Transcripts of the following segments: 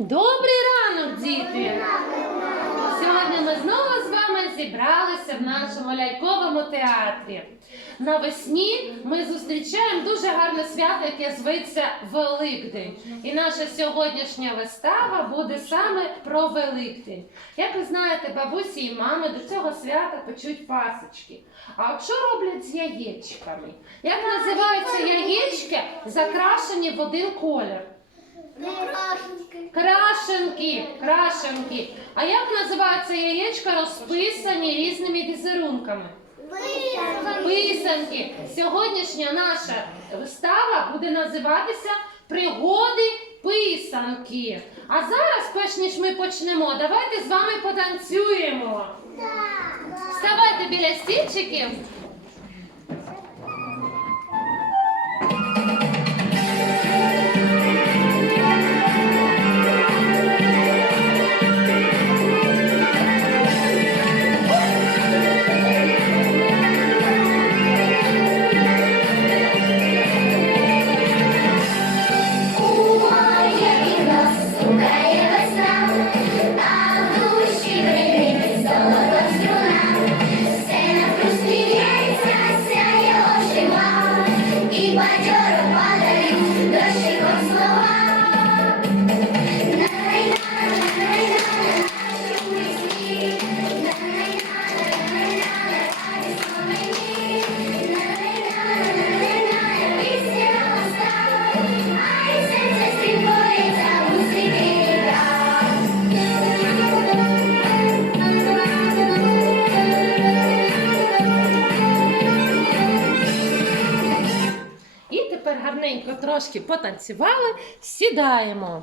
Добрий ранок, діти! Сьогодні ми знову з вами зібралися в нашому ляльковому театрі. Навесні ми зустрічаємо дуже гарне свято, яке зветься Великдень. І наша сьогоднішня вистава буде саме про Великдень. Як ви знаєте, бабусі і мами до цього свята печуть пасочки. А от що роблять з яєчками? Як називаються яєчки, закрашені в один колір? Крашенки, крашенки. А як називаються яєчка, розписані різними візерунками? Писанки. Сьогоднішня наша вистава буде називатися Пригоди писанки. А зараз, перш ніж ми почнемо, давайте з вами потанцюємо. Вставайте біля стільчиків. Потанцювали, сідаємо.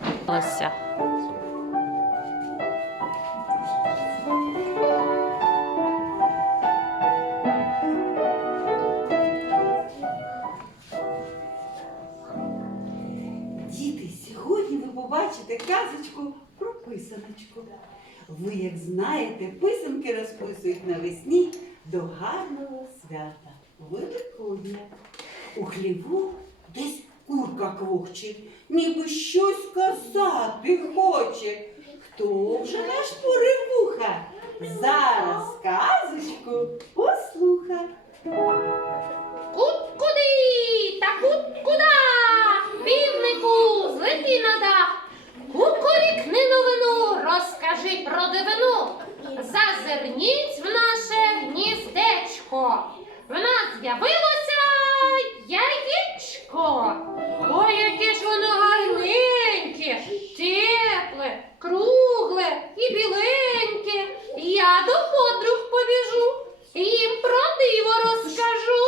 Діти, сьогодні ви побачите казочку про писаночку. Ви, як знаєте, писанки розписують навесні до гарного свята Великодня. У хліву десь курка квохче, ніби щось казати хоче. Хто вже наш вуха? Зараз казочку послухай. Кут куди, та кут куда? Півнику, злети на дах. Кукурікни новину, розкажи про дивину. Зазирніть в наше гніздечко. В нас з'явилося яєчко. Ой, яке ж воно гарненьке, тепле, кругле і біленьке. Я до подруг побіжу, їм про диво розкажу.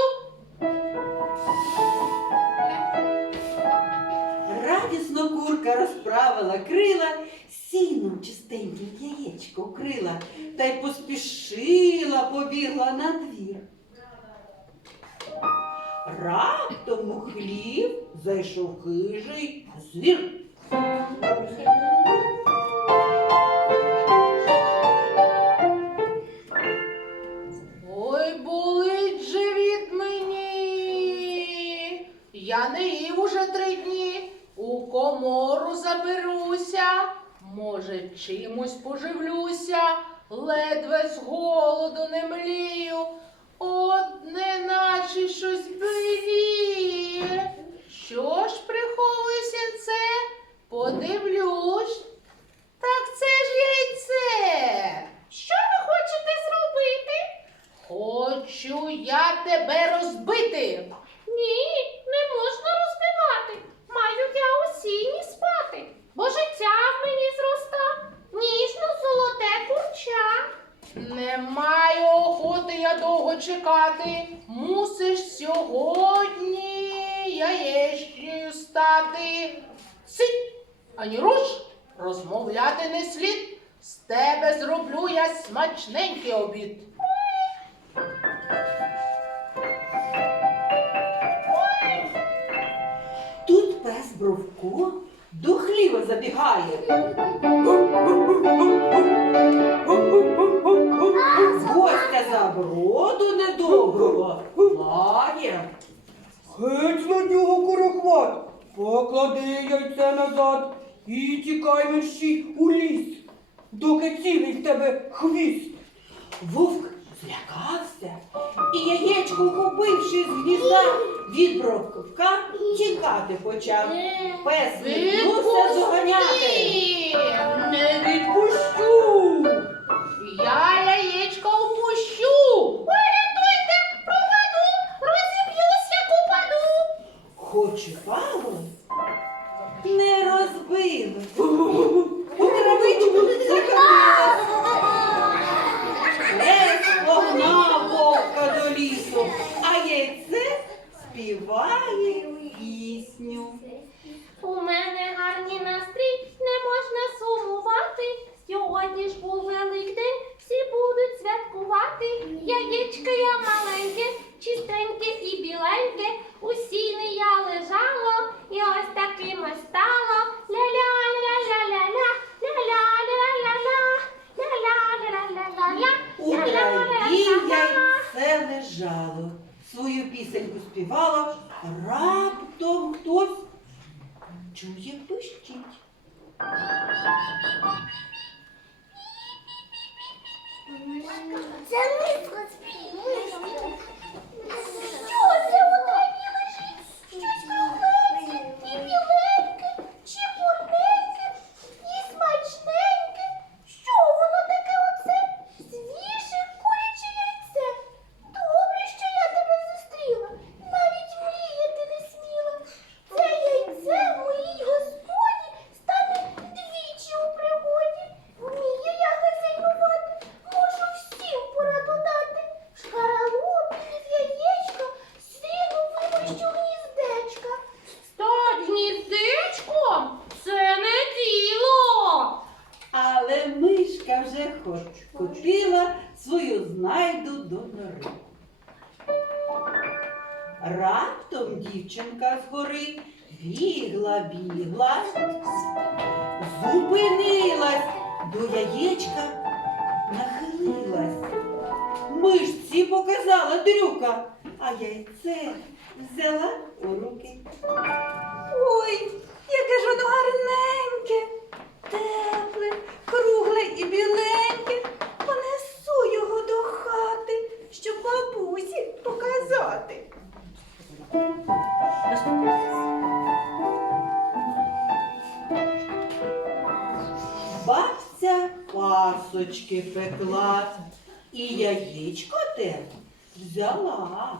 Радісно курка розправила крила, сіном чистеньким яєчко вкрила, та й поспішила, побігла на двір. Раптом у хлів зайшов хижий звір. Ой, болить живіт мені. Я не їв уже три дні. У комору заберуся. Може, чимось поживлюся, ледве з голоду не млію. Неначе щось біліє. Що ж приховує сінце? Подивлюсь. смачненький обід. Тут пес Бровко до хліба забігає. Гостя заброду недоброго лає. Геть на нього корохват, поклади яйце назад і тікай мерщій у ліс доки цілий в тебе хвіст. Вовк злякався і яєчко, хопивши з гнізда від бровка, тікати почав. Пес відбувся доганяти. Не відпущу. Я яєчко впущу. Порятуйте, пропаду, розіб'юсь, як упаду. Хоч і пало. не розбили. Buti mo, buti mo, buti Раптом дівчинка згори бігла, бігла, зупинилась, до яєчка нахилилась. Мишці показала дрюка, а яйце взяла у руки. Ой, яке ж воно гарненьке, тепле, кругле і біленьке. Бабця пасочки пекла і яєчко те взяла.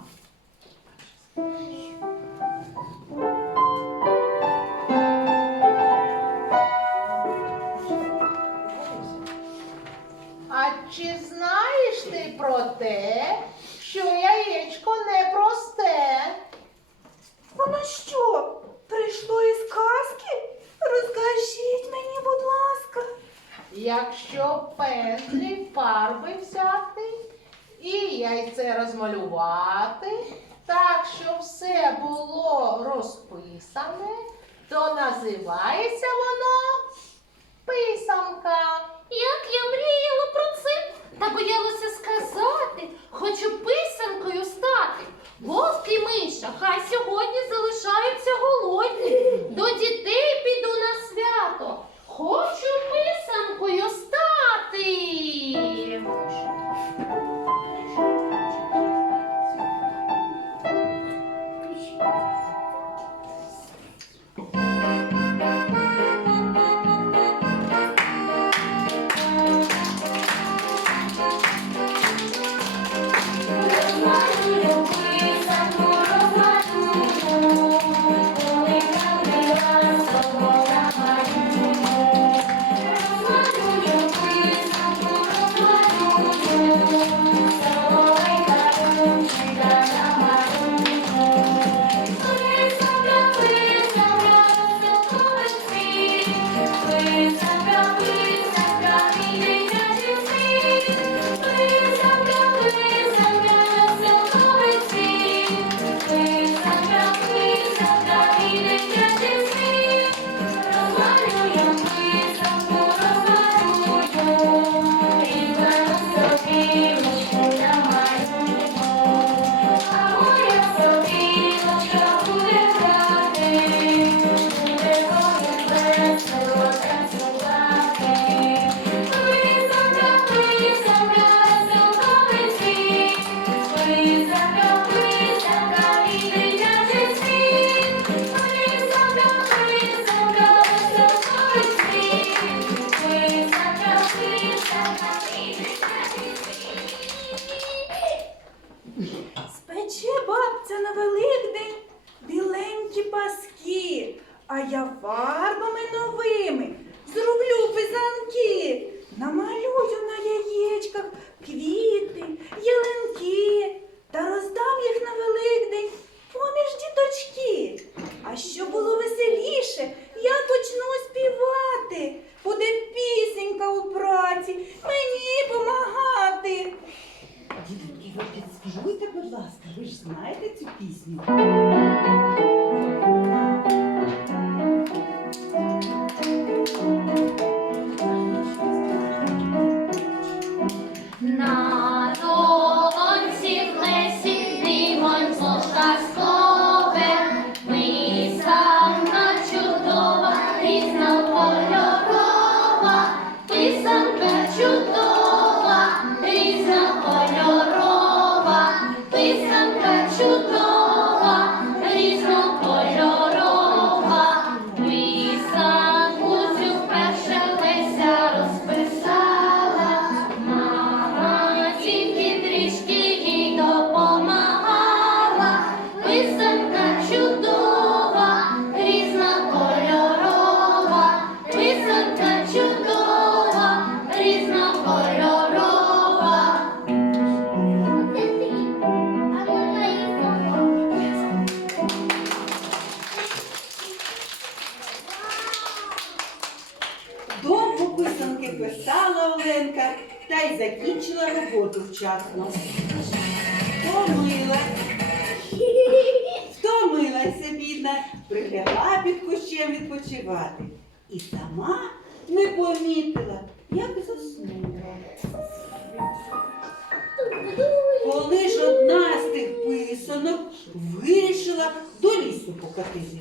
називається One. Писала та й закінчила роботу вчасно. Втомилась, втомилася бідна, прилягла під кущем відпочивати. І сама не помітила, як заснула. Коли ж одна з тих писанок вирішила до лісу покатитись,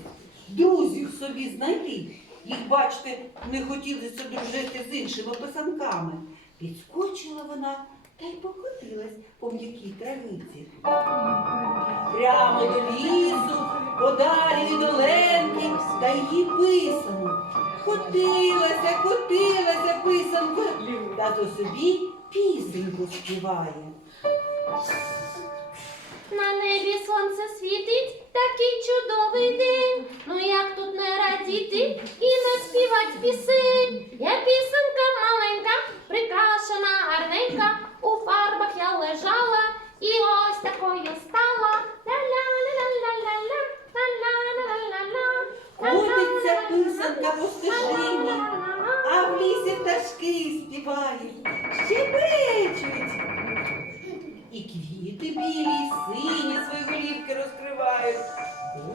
друзів собі знайти. Їх, бачите, не хотілося дружити з іншими писанками. Підскочила вона та й покотилась по м'якій травиці. Прямо до лісу, подалі від Оленки та її писанок. Котилася, котилася писанка, та то собі пісеньку співає. На небі сонце світить, такий чудовий день. Ну як тут не радіти і не співать пісень. Я пісенька маленька, прикрашена гарненька, у фарбах я лежала і ось такою стала. Котиться писанка по стежині, а в лісі пташки співають, щебечуть. Квіти білі, й сині свої голівки розкривають.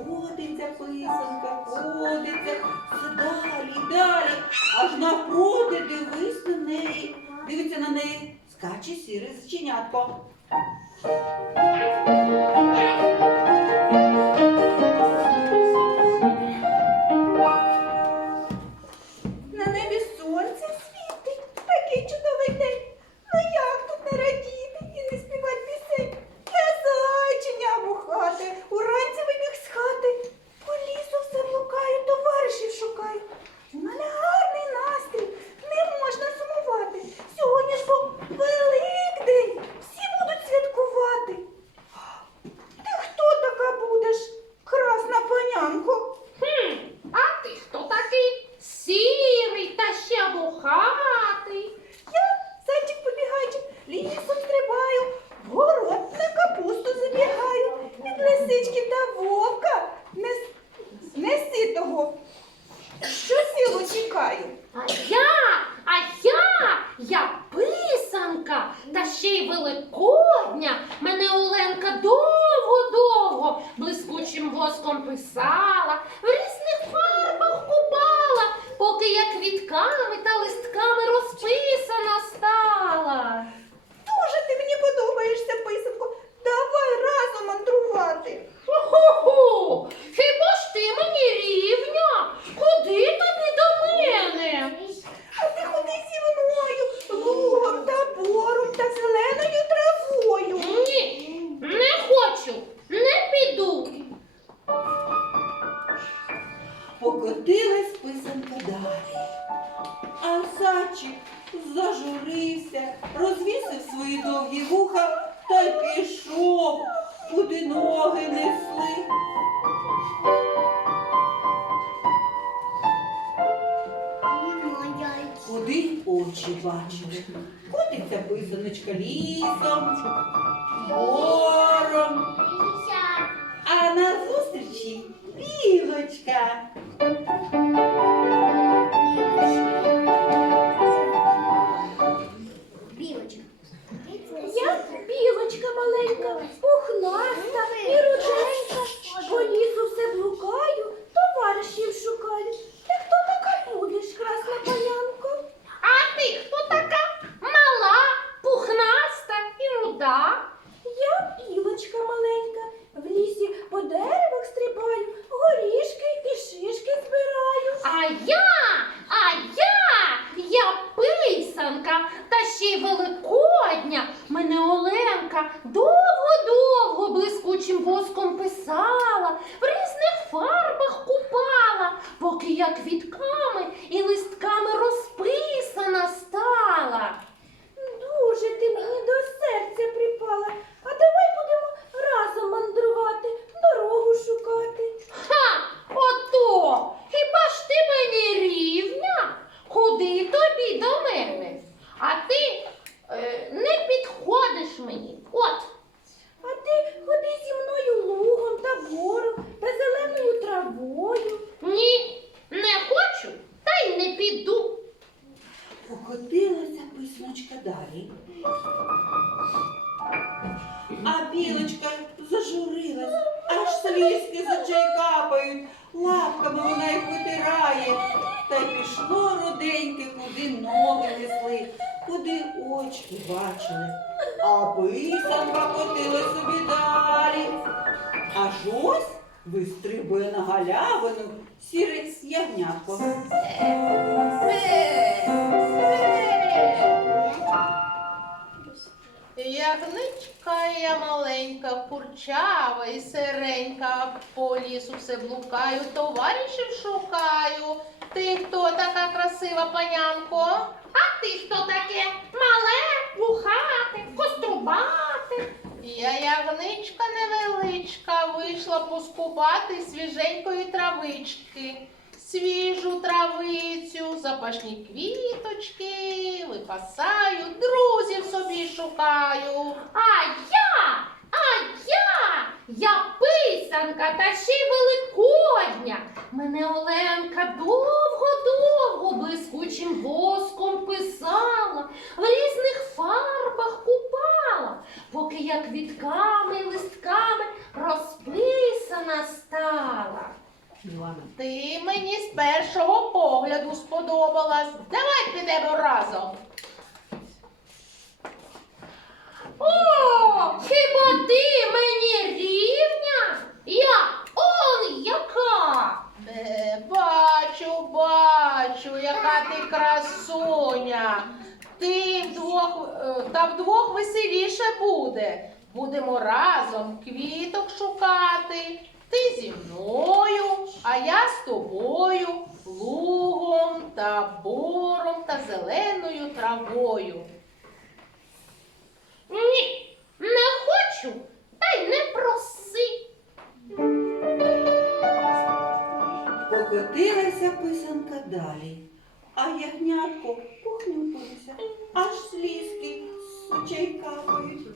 Ходиться писанка, ходиться, все далі, далі, аж навпроти дивись на неї, дивиться на неї, скаче сіре зченятко. Писаночка лісом, курчава і сиренька, по лісу все блукаю, товаришів шукаю. Ти хто така красива панянко? А ти хто таке? Мале, вухате, кострубате. Я ягничка невеличка, вийшла поскубати свіженької травички. Свіжу травицю, запашні квіточки, випасаю, друзів собі шукаю. А я, а я, я писанка та ще й великодня. Мене Оленка довго-довго блискучим воском писала, в різних фарбах купала, поки я квітками й листками розписана стала. Ти мені з першого погляду сподобалась. Давай підемо разом. Будемо разом квіток шукати. Ти зі мною, а я з тобою, лугом та бором та зеленою травою. Ні, не хочу, та й не проси. Покотилася писанка далі, а ягнятко похнюпилося, аж слізки з очей капають.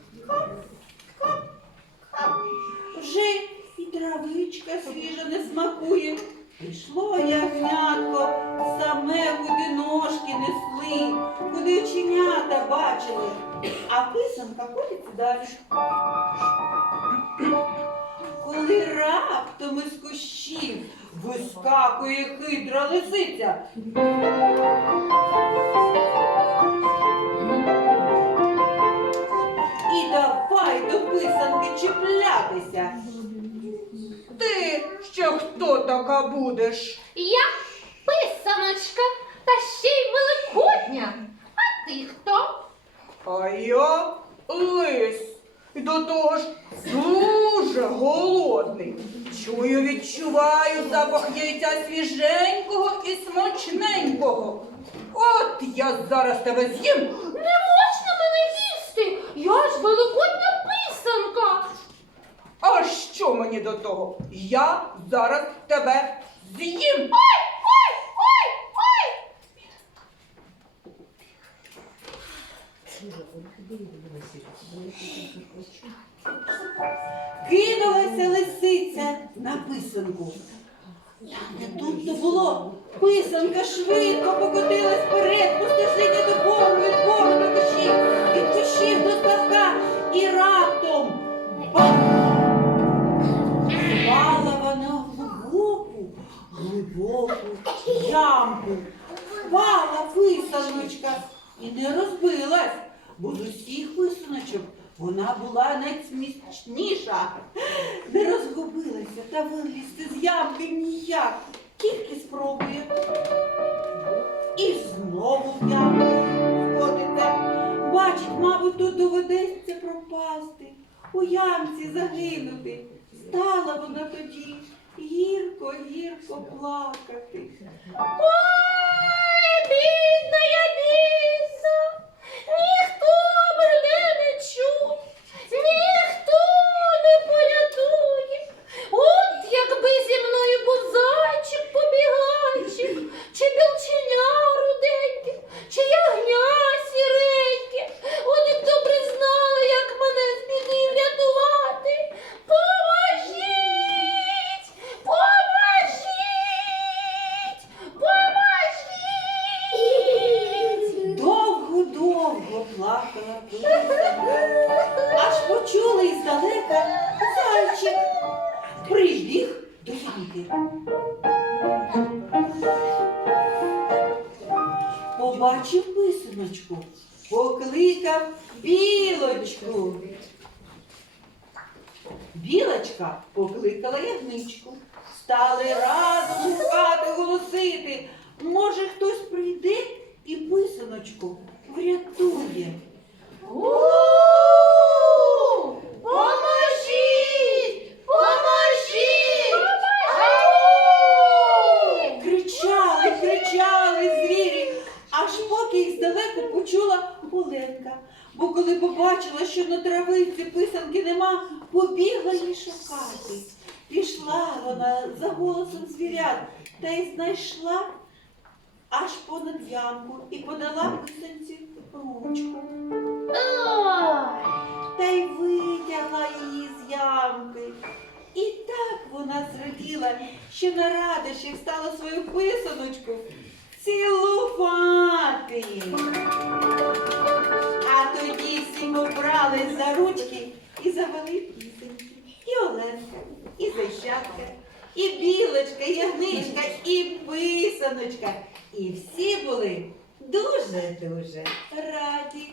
Писанка ходить далі. Коли раптом із кущів вискакує хитра лисиця. І давай до писанки чіплятися. Ти ще хто така будеш? Я писаночка та ще й великодня. А ти хто? А я лис. І до того ж дуже голодний. Чую, відчуваю запах яйця свіженького і смачненького. От я зараз тебе з'їм. Не можна мене їсти. Я ж великодня писанка. А що мені до того? Я зараз тебе з'їм. Ой, ой, ой, ой. Кинулася лисиця на писанку. Не тут то було. Писанка швидко покотилась вперед, по до бору, від бору до кущів, від кущів до ставка і раптом! Впала вона в глибоку, глибоку ямку. Впала писаночка і не розбилась, бо з усіх писаночок вона була найсмішніша. Не розгубилася та вилізти з ямки ніяк, тільки спробує. І знову в ямку сходиться. Бачить, мабуть, тут доведеться пропасти, у ямці загинути. Стала вона тоді гірко, гірко плакати. Побачив писаночку, покликав білочку. Білочка покликала ягничку. Стали разом хати, голосити. Може, хтось прийде і писаночку врятує. Бо коли побачила, що на травиці писанки нема, побігла її шукати. Пішла вона за голосом звірят та й знайшла аж понад ямку і подала писанці ручку. Та й витягла її з ямки. І так вона зраділа, що на радощі стала свою писаночку цілувати. Побрали за ручки і завели пісеньки. І Оленка, і Зайчатка, і білочка, і ягничка, і писаночка. І всі були дуже-дуже раді.